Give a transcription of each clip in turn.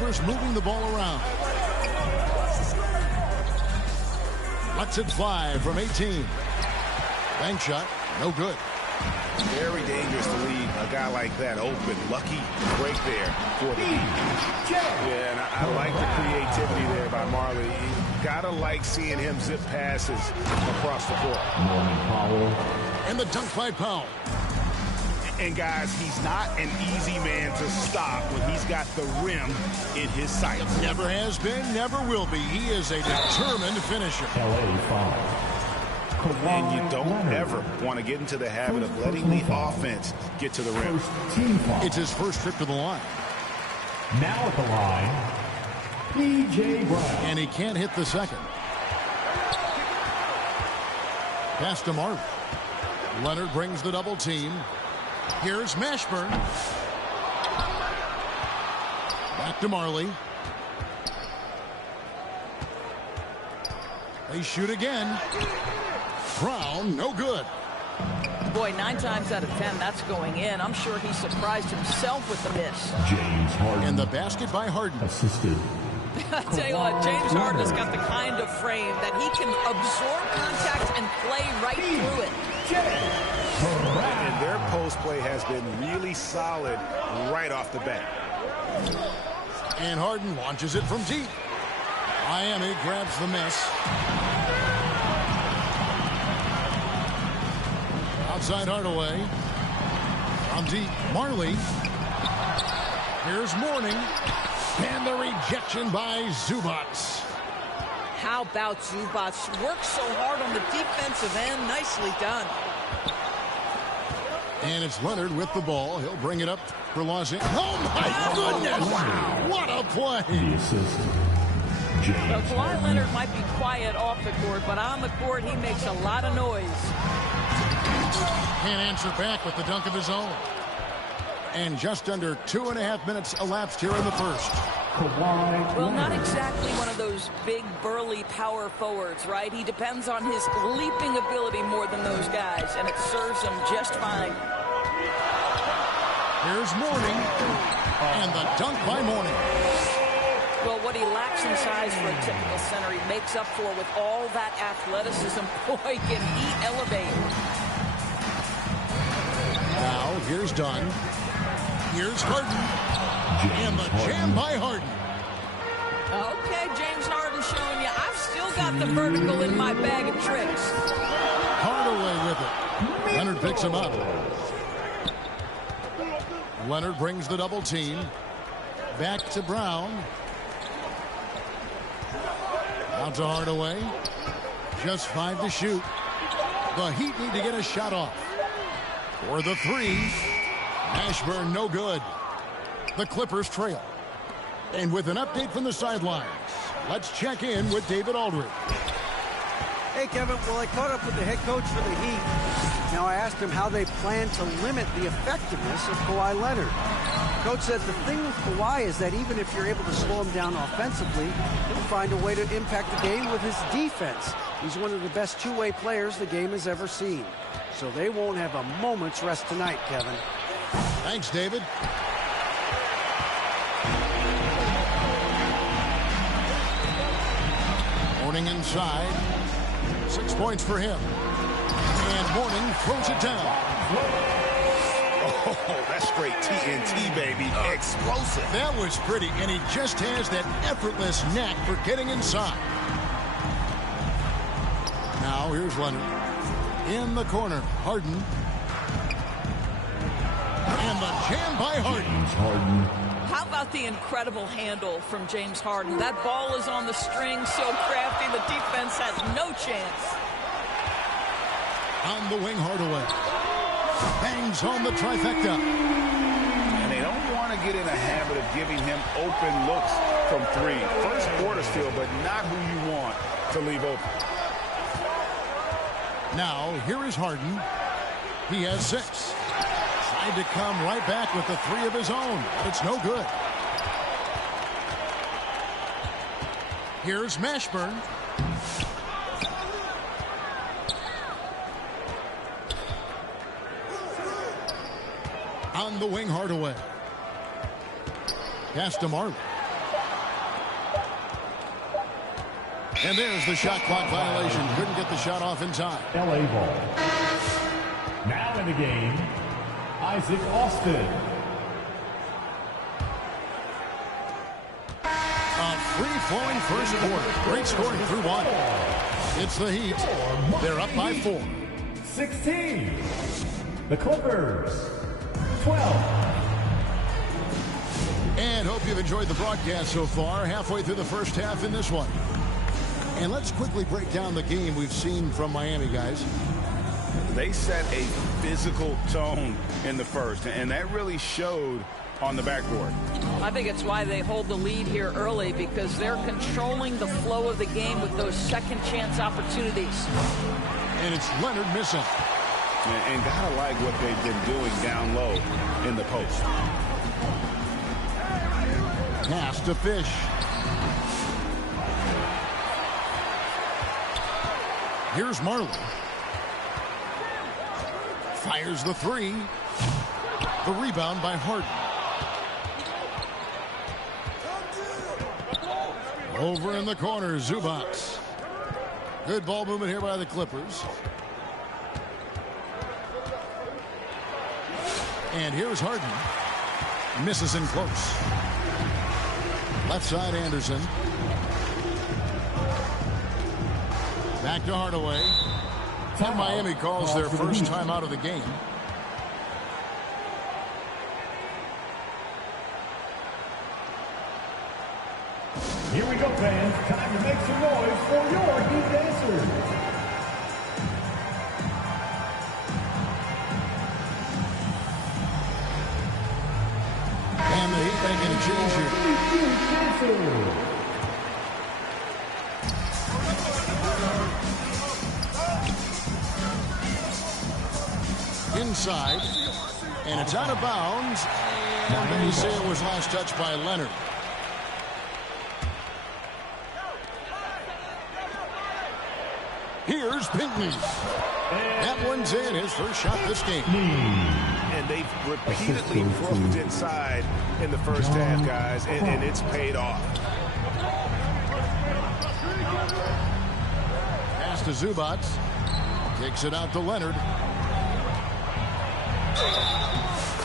Clippers moving the ball around. Lets it fly from 18. Bank shot, no good. Very dangerous to leave a guy like that open. Lucky break there for the lead. Yeah, and I like the creativity there by Marley. You gotta like seeing him zip passes across the court. And the dunk by Powell. And guys, he's not an easy man to stop when he's got the rim in his sights. Never has been, never will be. He is a determined finisher. LA foul. And you don't ever want to get into the habit of letting the offense get to the rim. It's his first trip to the line. Now at the line, P.J. Brown. And he can't hit the second. Pass to Marley. Leonard brings the double team. Here's Mashburn. Back to Marley. They shoot again. Brown, no good. Boy, 9 times out of 10, that's going in. I'm sure he surprised himself with the miss. James Harden. And the basket by Harden. Assisted. I tell you what, James Harden has got the kind of frame that he can absorb contact and play right through it. And their post play has been really solid right off the bat. And Harden launches it from deep. Miami grabs the miss. Outside Hardaway. From deep, Marley. Here's Mourning. And the rejection by Zubac. How about Zubac? Works so hard on the defensive end. Nicely done. And it's Leonard with the ball. He'll bring it up for Los Angeles. Oh, my goodness. Wow. What a play. The assist. Well, Kawhi Leonard might be quiet off the court, but on the court, he makes a lot of noise. Can't answer back with the dunk of his own. And just under 2.5 minutes elapsed here in the first. Well, not exactly one of those big, burly power forwards, right? He depends on his leaping ability more than those guys, and it serves him just fine. Here's Mourning. And the dunk by Mourning. Well, what he lacks in size for a typical center, he makes up for with all that athleticism. Boy, can he elevate. Now, here's Dunn. Here's Harden. And the jam by Harden. Okay, James Harden showing you I've still got the vertical in my bag of tricks. Hardaway with it. Leonard picks him up. Leonard brings the double team. Back to Brown. Out to Hardaway. Just 5 to shoot. The Heat need to get a shot off. For the 3. Ashburn, no good. The Clippers trail. And with an update from the sidelines, let's check in with David Aldridge. Hey, Kevin. Well, I caught up with the head coach for the Heat. Now, I asked him how they plan to limit the effectiveness of Kawhi Leonard. Coach said the thing with Kawhi is that even if you're able to slow him down offensively, he'll find a way to impact the game with his defense. He's one of the best two-way players the game has ever seen. So they won't have a moment's rest tonight, Kevin. Thanks, David. Mourning inside. 6 points for him. And Mourning throws it down. Oh, that's straight TNT, baby. Explosive. That was pretty, and he just has that effortless knack for getting inside. Now, here's Leonard. In the corner, Harden. And the jam by Harden. How about the incredible handle from James Harden? That ball is on the string, so crafty, the defense has no chance. On the wing, Hardaway. Bangs on the trifecta. And they don't want to get in a habit of giving him open looks from 3. First quarter still, but not who you want to leave open. Now, here is Harden. He has 6. Tried to come right back with the 3 of his own, but it's no good. Here's Mashburn. On the wing, Hardaway. Pass to Marley. And there's the shot clock violation. Couldn't get the shot off in time. LA ball. Now in the game, Isaac Austin. A free-flowing first quarter. Great scoring through one. It's the Heat. They're up by 4. 16. The Clippers. 12. And hope you've enjoyed the broadcast so far. Halfway through the first half in this one. And let's quickly break down the game we've seen from Miami, guys. They set a physical tone in the first, and that really showed on the backboard. I think it's why they hold the lead here early, because they're controlling the flow of the game with those second chance opportunities. And it's Leonard missing. And gotta like what they've been doing down low in the post. Pass to Fish. Here's Marley. Fires the three. The rebound by Harden. Over in the corner, Zubac. Good ball movement here by the Clippers. And here's Harden. Misses in close. Left side, Anderson. Back to Hardaway. And Miami calls their first time out of the game. Here we go, fans. Time to make some noise for your Heat dancers. And the Heat making a change here. Inside, and it's out of bounds, and they say it was last touched by Leonard. Here's Pinckney. That one's in, his first shot this game. And they've repeatedly broke inside in the first half, guys, and it's paid off. Pass to Zubac. Takes it out to Leonard.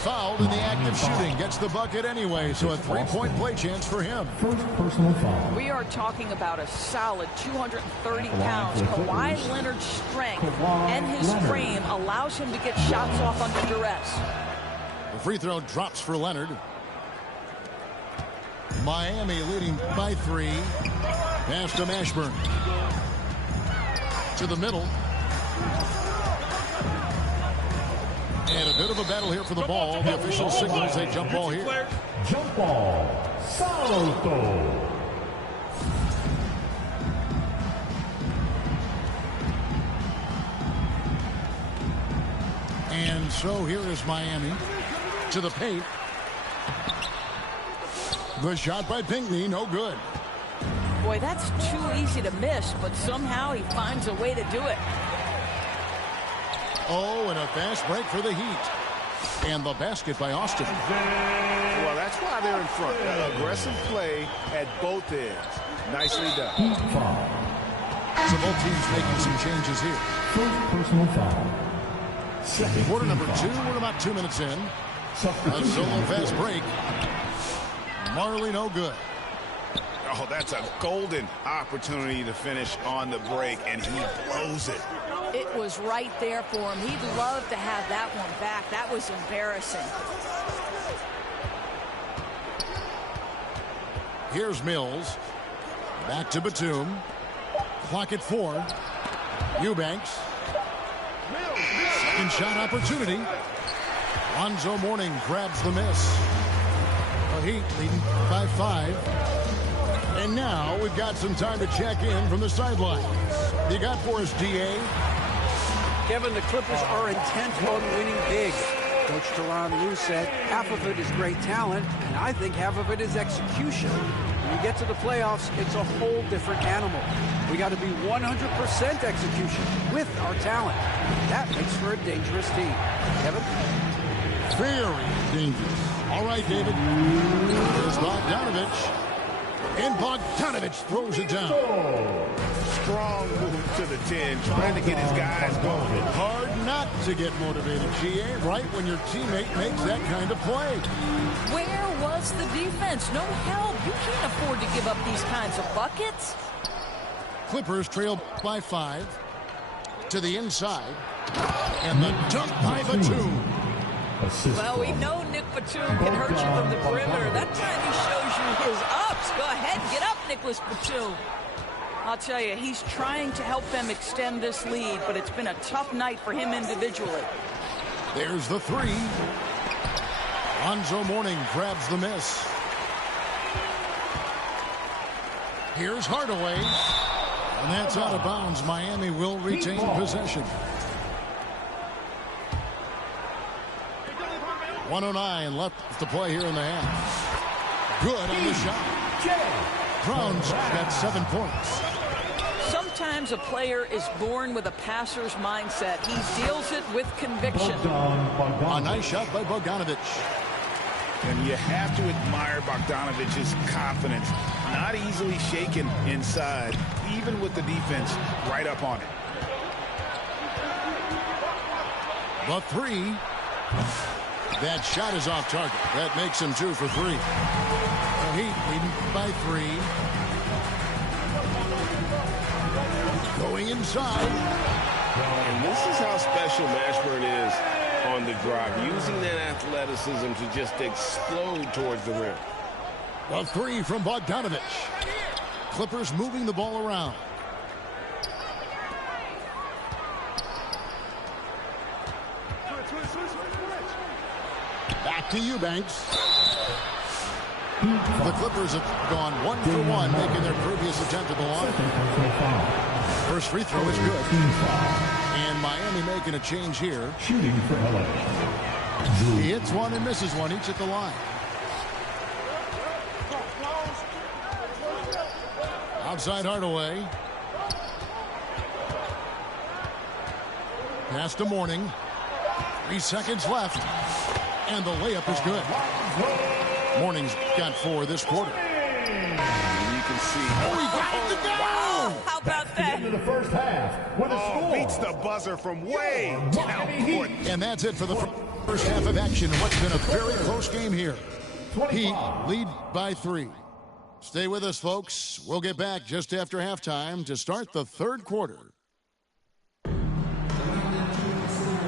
Fouled in the act of shooting. Gets the bucket anyway, so a three-point play chance for him. First personal foul. We are talking about a solid 230 pounds. Kawhi Leonard's strength and his frame allows him to get shots off under duress. The free throw drops for Leonard. Miami leading by 3. Pass to Mashburn. To the middle. And a bit of a battle here for the ball. The official signals a jump ball here. Jump ball. Salto. And so here is Miami to the paint. The shot by Pinckney, no good. Boy, that's too easy to miss, but somehow he finds a way to do it. Oh, and a fast break for the Heat. And the basket by Austin. Well, that's why they're in front. Aggressive play at both ends. Nicely done. So both teams making some changes here. First personal foul. Quarter number 2, we're about 2 minutes in. A solo fast break. Marley no good. Oh, that's a golden opportunity to finish on the break, and he blows it. It was right there for him. He'd love to have that one back. That was embarrassing. Here's Mills. Back to Batum. Clock at 4. Eubanks. Second shot opportunity. Lonzo Mourning grabs the miss. The Heat leading by 5. And now we've got some time to check in from the sidelines. You got for us, D.A.? Kevin, the Clippers are intent on winning big. Coach Tyronn Lue said half of it is great talent, and I think half of it is execution. When you get to the playoffs, it's a whole different animal. We got to be 100% execution with our talent. That makes for a dangerous team. Kevin? Very dangerous. All right, David. Here's Bogdanovich. And Bogdanovich throws it down. Strong move to the 10, trying to get his guys going. Hard not to get motivated, GA, right when your teammate makes that kind of play. Where was the defense? No help. You can't afford to give up these kinds of buckets. Clippers trail by 5 to the inside. And the dunk by Batum. Well, we know Nick Batum can hurt you from the perimeter. That time he shows you his ups. Go ahead, get up, Nicholas Batum. I'll tell you, he's trying to help them extend this lead, but it's been a tough night for him individually. There's the 3. Lonzo Mourning grabs the miss. Here's Hardaway. And that's out of bounds. Miami will retain possession. 1:09 left to play here in the half. Good on the shot. Brown's got 7 points. Sometimes a player is born with a passer's mindset. He deals it with conviction. A nice shot by Bogdanovich. And you have to admire Bogdanovich's confidence. Not easily shaken inside, even with the defense right up on it. The 3. That shot is off target. That makes him 2 for 3. The Heat leading by 3. Going inside. And this is how special Mashburn is on the drive, using that athleticism to just explode towards the rim. The 3 from Bogdanovich. Clippers moving the ball around. Back to Eubanks. The Clippers have gone 1 for 1, making their previous attempt at the line. First free throw is good. And Miami making a change here. Shooting for LA. He hits one and misses one, each at the line. Outside Hardaway. Pass to Mourning. 3 seconds left. And the layup is good. Mourning's got 4 this quarter. And you can see. Oh, he got it to go! Wow, how about that? Into the first half with a score. Beats the buzzer from way down. And that's it for the first half of action in what's been a very close game here. Heat lead by 3. Stay with us, folks. We'll get back just after halftime to start the third quarter.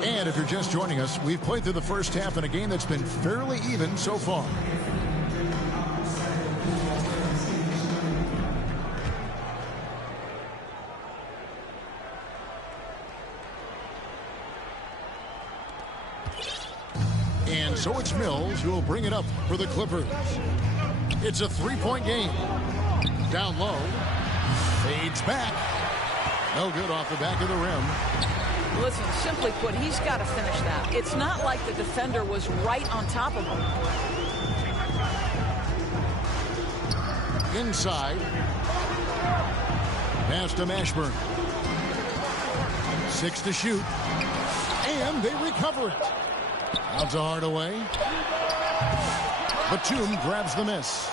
And if you're just joining us, we've played through the first half in a game that's been fairly even so far. And so it's Mills who will bring it up for the Clippers. It's a 3-point game. Down low. Fades back. No good off the back of the rim. Listen, simply put, he's got to finish that. It's not like the defender was right on top of him. Inside. Pass to Mashburn. 6 to shoot. And they recover it. Out to Hardaway. Batum grabs the miss.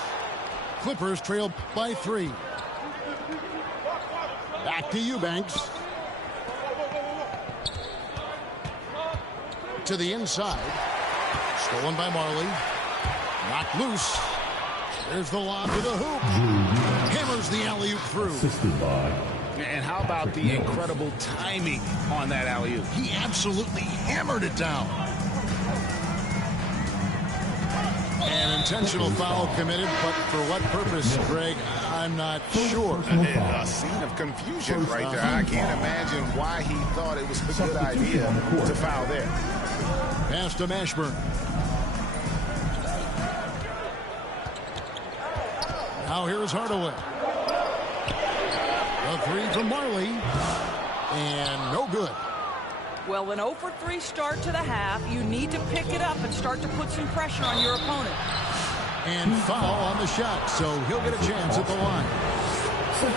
Clippers trail by 3. Back to Eubanks. To the inside. Stolen by Marley. Knocked loose. There's the lob to the hoop. Hammers the alley-oop through. And how about the incredible timing on that alley-oop? He absolutely hammered it down. An intentional foul committed, but for what purpose, Greg, I'm not sure. A scene of confusion right there. I can't imagine why he thought it was a good idea to foul there. Pass to Mashburn. Now here's Hardaway. A 3 from Marley. And no good. Well, an 0 for 3 start to the half. You need to pick it up and start to put some pressure on your opponent. And foul on the shot, so he'll get a chance at the line.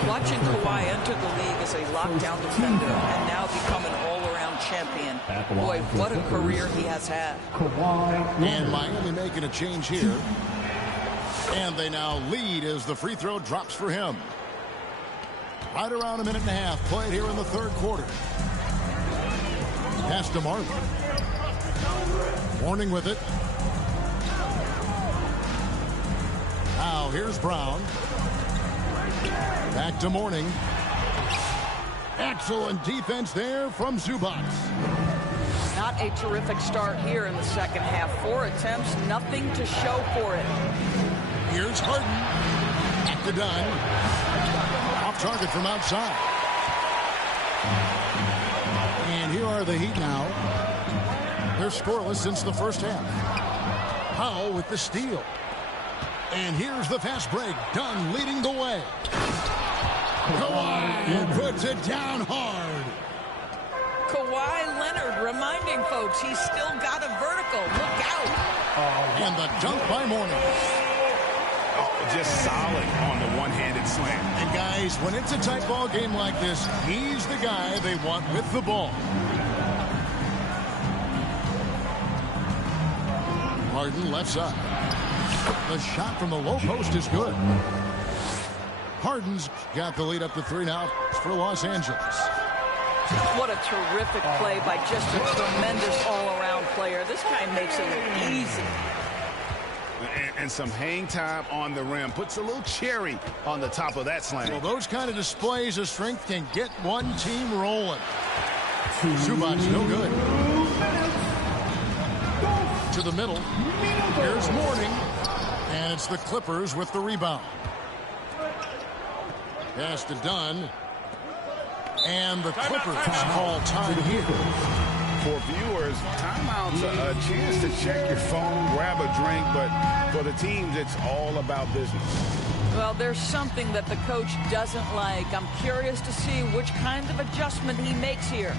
Watching Kawhi enter the league as a lockdown defender and now become an all-around champion. Boy, what a career he has had. And Miami making a change here. And they now lead as the free throw drops for him. Right around a minute and a half played here in the third quarter. Pass to Marley. Warning with it. Now here's Brown. Back to Mourning. Excellent defense there from Zubac. Not a terrific start here in the second half. 4 attempts, nothing to show for it. Here's Harden. Back to Dunn. Off target from outside. And here are the Heat now. They're scoreless since the first half. Powell with the steal. And here's the fast break. Dunn leading the way. Kawhi puts it down hard. Kawhi Leonard reminding folks he's still got a vertical. Look out. And the dunk by Mourning. Oh, just solid on the one-handed slam. And guys, when it's a tight ball game like this, he's the guy they want with the ball. Harden left side. The shot from the low post is good. Harden's got the lead up to 3 now for Los Angeles. What a terrific play by just a tremendous all-around player. This guy makes it look easy. And some hang time on the rim. Puts a little cherry on the top of that slam. Well, those kind of displays of strength can get one team rolling. Zubac no good. To the middle. Here's Mourning. And it's the Clippers with the rebound. Pass to Dunn. And the Clippers call time here. For viewers, timeout's a chance to check your phone, grab a drink, but for the teams, it's all about business. Well, there's something that the coach doesn't like. I'm curious to see which kind of adjustment he makes here.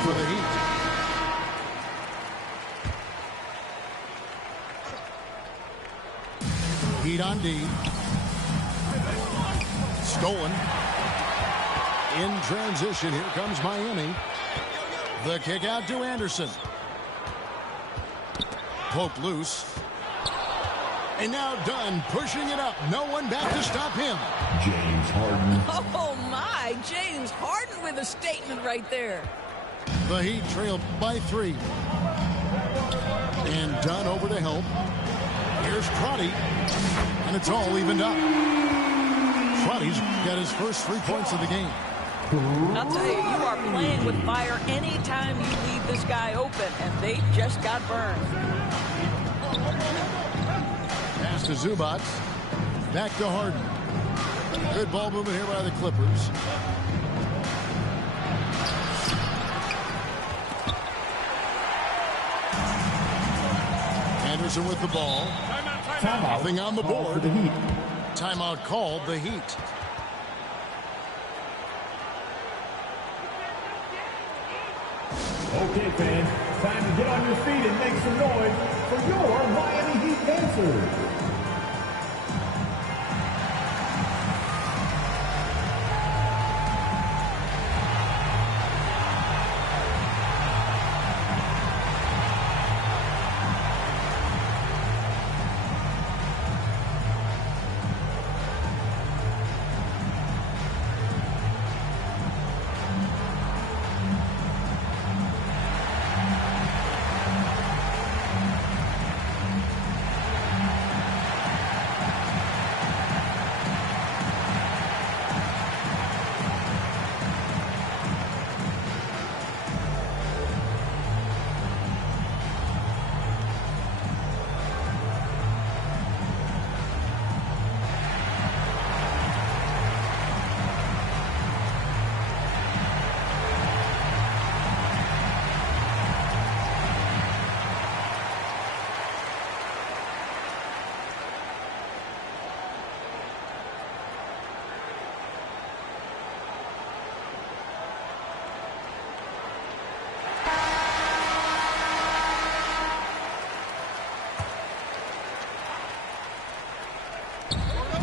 For the Heat. Heat on D. Stolen. In transition, here comes Miami. The kick out to Anderson. Poked loose. And now Dunn pushing it up. No one back to stop him. James Harden. Oh, my. James Harden with a statement right there. The Heat trailed by 3. And Dunn over to help. Here's Crotty. And it's all evened up. Crotty's got his first 3 points of the game. I'll tell you, you are playing with fire anytime you leave this guy open, and they just got burned. Pass to Zubac. Back to Harden. Good ball movement here by the Clippers. Anderson with the ball. Nothing on the board. Timeout called the Heat. Okay, fans, time to get on your feet and make some noise for your Miami Heat dancers.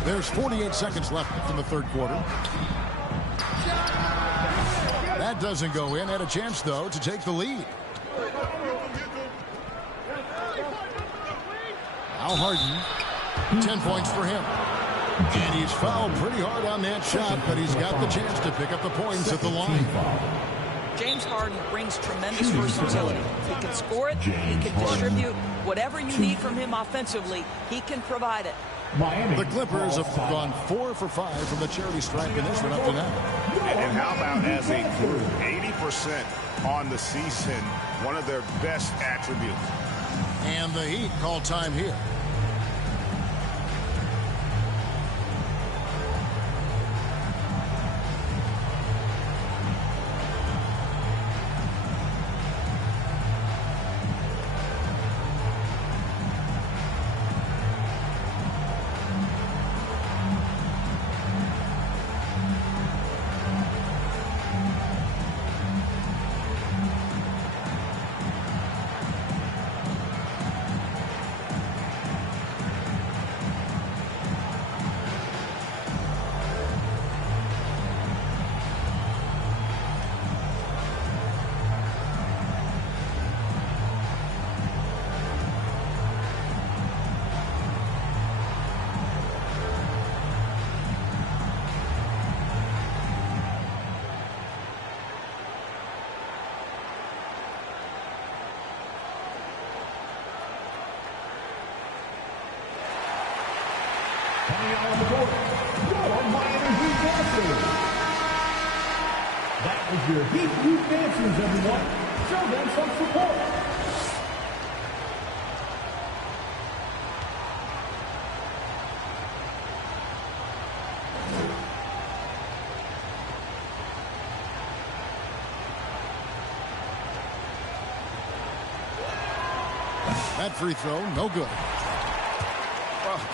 There's 48 seconds left in the third quarter. That doesn't go in. Had a chance, though, to take the lead. Now Harden, 10 points for him. And he's fouled pretty hard on that shot, but he's got the chance to pick up the points at the line. James Harden brings tremendous versatility. He can score it, he can distribute. Whatever you need from him offensively, he can provide it. The Clippers have gone 4 for 5 from the charity stripe in this one up to now. And how about as a group, 80% on the season, one of their best attributes. And the Heat call time here. Coming out on the court, your Miami Heat dancers. That was your Heat Youth dancers, everyone. Show them some support. That free throw, no good.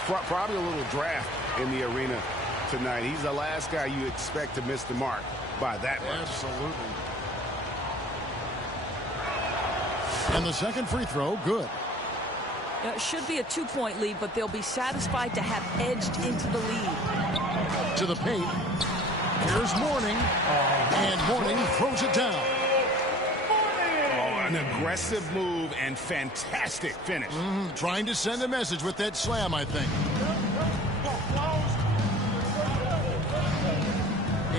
Probably a little draft in the arena tonight. He's the last guy you expect to miss the mark by that much. Absolutely. And the second free throw, good. It should be a 2-point lead, but they'll be satisfied to have edged into the lead. To the paint. Here's Mourning. And Mourning throws it down. An aggressive move and fantastic finish. Trying to send a message with that slam, I think.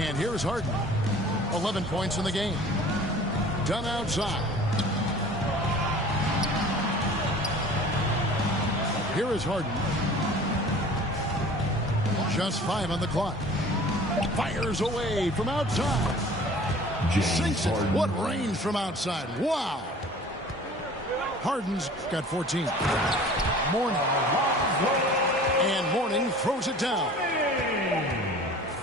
And here's Harden. 11 points in the game. Done outside. Here is Harden. Just 5 on the clock. Fires away from outside. Sinks it. What range from outside. Wow. Harden's got 14. Mourning. And Mourning throws it down.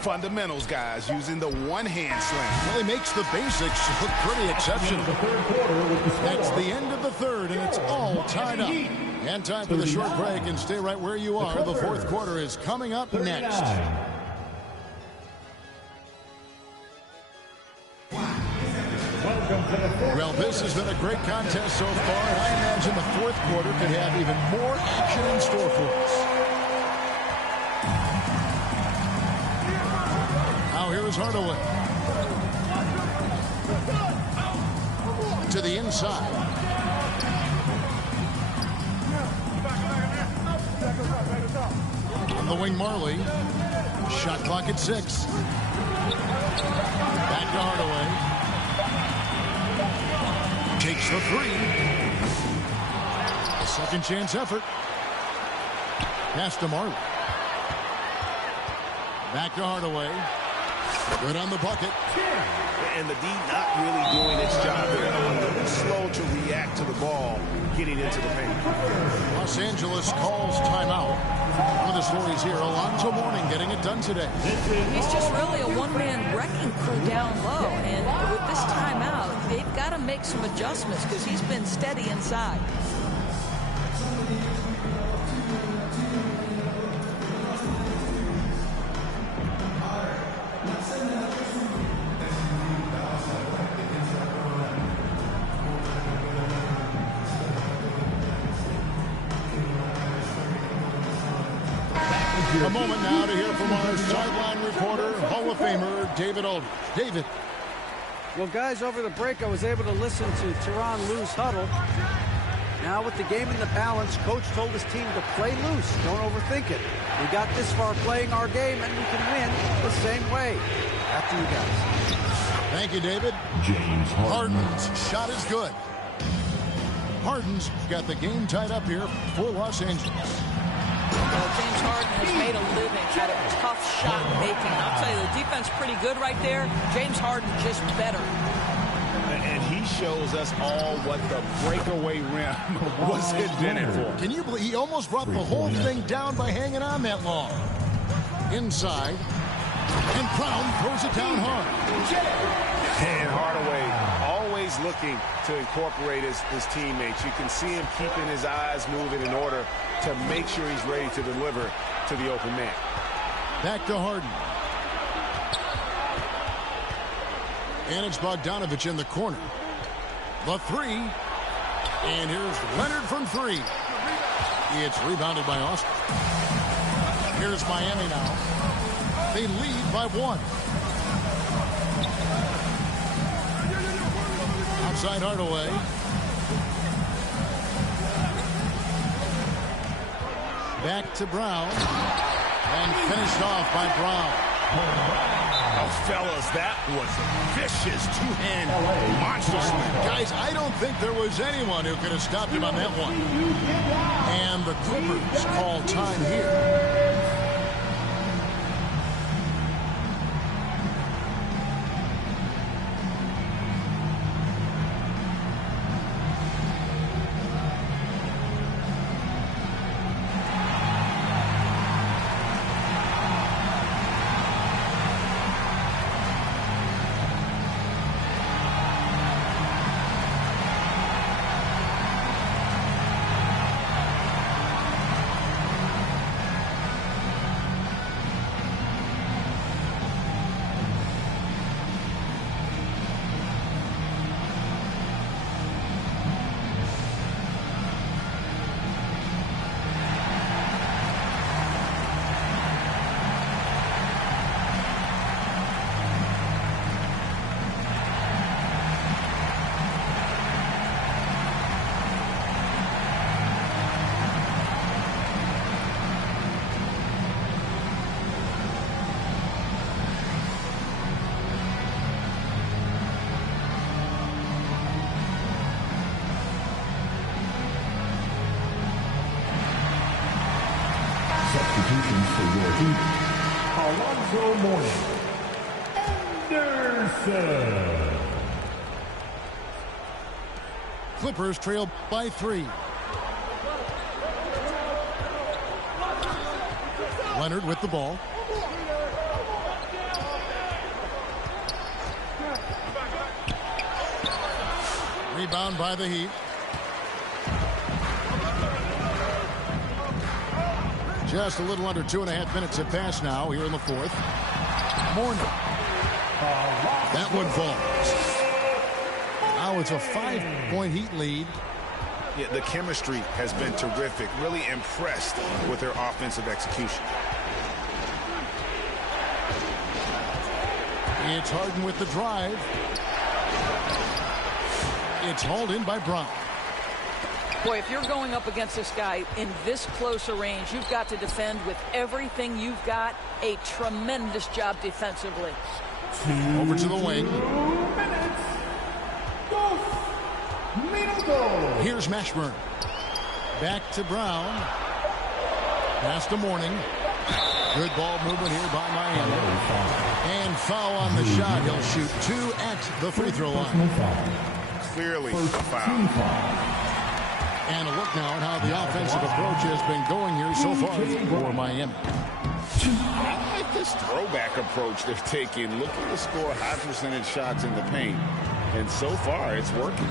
Fundamentals, guys, using the one-hand slam. Well, he makes the basics look pretty exceptional. That's the end of the third, and it's all tied up. And time for the short break, and stay right where you are. The fourth quarter is coming up next. Well, this has been a great contest so far, and I imagine the fourth quarter could have even more action in store for us. Now here is Hardaway. To the inside. On the wing, Marley. Shot clock at 6. Back to Hardaway. Takes the 3. A second chance effort. Pass to Marley. Back to Hardaway. Good on the bucket. And the D not really doing its job there. A little slow to react to the ball getting into the paint. Los Angeles calls timeout. One of the stories here, Alonzo Mourning getting it done today. He's just really a one-man wrecking crew down low. And with this timeout, they've got to make some adjustments because he's been steady inside. A moment now to hear from our sideline reporter, Hall of Famer David Aldridge. David. Well, guys, over the break, I was able to listen to Tyronn Lue's huddle. Now with the game in the balance, Coach told his team to play loose. Don't overthink it. We got this far playing our game, and we can win the same way. After you guys. Thank you, David. James Harden. Harden's shot is good. Harden's got the game tied up here for Los Angeles. Well, James Harden has made a living out of tough shot making. I'll tell you, the defense pretty good right there. James Harden just better. And he shows us all what the breakaway rim was intended for. Can you believe he almost brought the whole thing down by hanging on that long? Inside. And Brown throws it down hard. And Hardaway always looking to incorporate his teammates. You can see him keeping his eyes moving in order to make sure he's ready to deliver to the open man. Back to Harden. And it's Bogdanovich in the corner. The three. And here's Leonard from three. It's rebounded by Austin. Here's Miami now. They lead by one. Outside Hardaway. Back to Brown. And finished off by Brown. Oh, fellas, that was a vicious two-hand monster slam. Guys, I don't think there was anyone who could have stopped him on that one. And the Clippers call time here. Substitutions for your team. Alonzo Mourning. Anderson. Clippers trail by three. Leonard with the ball. Rebound by the Heat. Just a little under 2.5 minutes have passed now here in the fourth. Mourning. That one falls. Now it's a 5-point Heat lead. Yeah, the chemistry has been terrific. Really impressed with their offensive execution. It's Harden with the drive. It's hauled in by Brown. Boy, if you're going up against this guy in this close a range, you've got to defend with everything you've got. A tremendous job defensively. Over to the wing. Here's Mashburn. Back to Brown. Pass to Mourning. Good ball movement here by Miami. And foul on the shot. He'll shoot two at the free throw line. Clearly a foul. And a look now at how the offensive approach has been going here so far for Miami. I like this throwback approach they're taking, looking to score high percentage shots in the paint. And so far, it's working.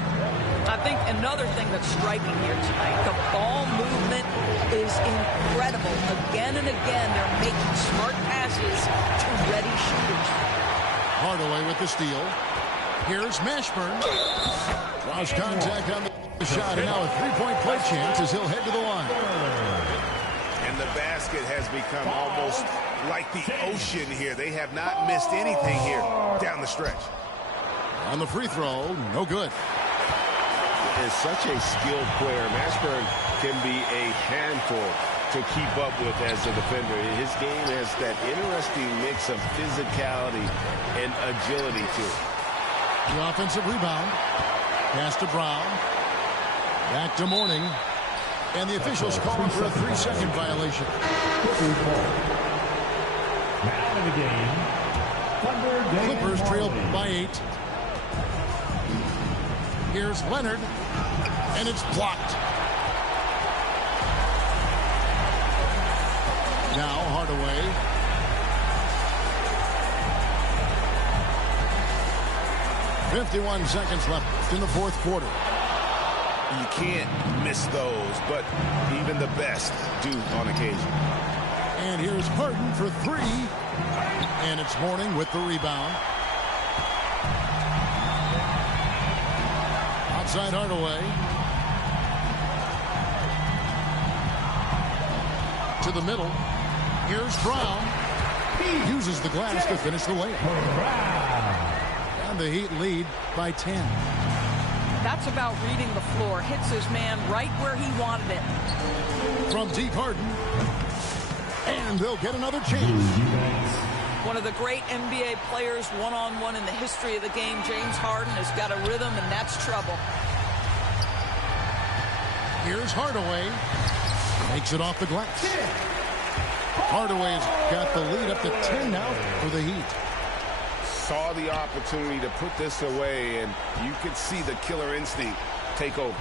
I think another thing that's striking here tonight, the ball movement is incredible. Again and again, they're making smart passes to ready shooters. Hardaway with the steal. Here's Mashburn. Draws contact on the shot, and now a three-point play chance as he'll head to the line. And the basket has become almost like the ocean here. They have not missed anything here down the stretch. On the free throw, no good. Is such a skilled player. Mashburn can be a handful to keep up with as a defender. His game has that interesting mix of physicality and agility to it. The offensive rebound. Pass to Brown. Back to Mourning. And the officials calling for a 3-second violation. Now in the game, Clippers trail by 8. Here's Leonard. And it's blocked. Now Hardaway. "51 seconds left in the fourth quarter." You can't miss those, but even the best do on occasion. And here's Harden for 3. And it's Mourning with the rebound. Outside Hardaway. To the middle. Here's Brown. He uses the glass to finish the layup. And the Heat lead by 10. That's about reading the floor. Hits his man right where he wanted it. From deep, Harden. And they'll get another chance. One of the great NBA players one-on-one in the history of the game, James Harden, has got a rhythm, and that's trouble. Here's Hardaway. Makes it off the glass. Hardaway's got the lead up to 10 now for the Heat. Saw the opportunity to put this away, and you could see the killer instinct take over.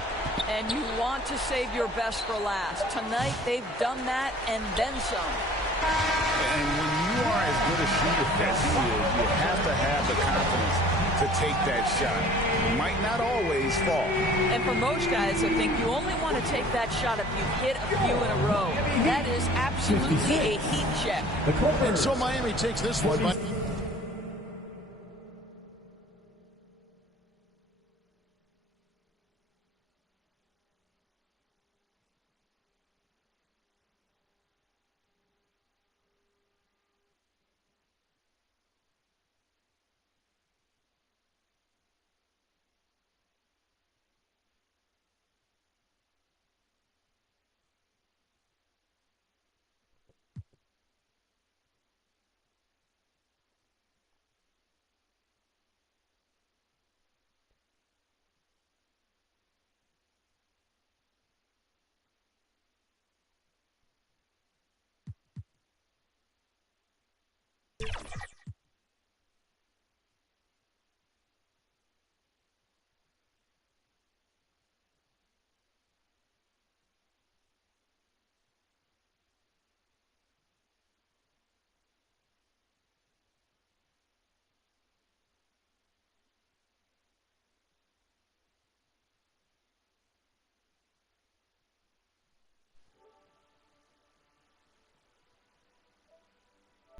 And you want to save your best for last. Tonight, they've done that and then some. And when you are as good a shooter as he is, you have to have the confidence to take that shot. It might not always fall. And for most guys, I think you only want to take that shot if you've hit a few in a row. That is absolutely a heat check. And so Miami takes this one by...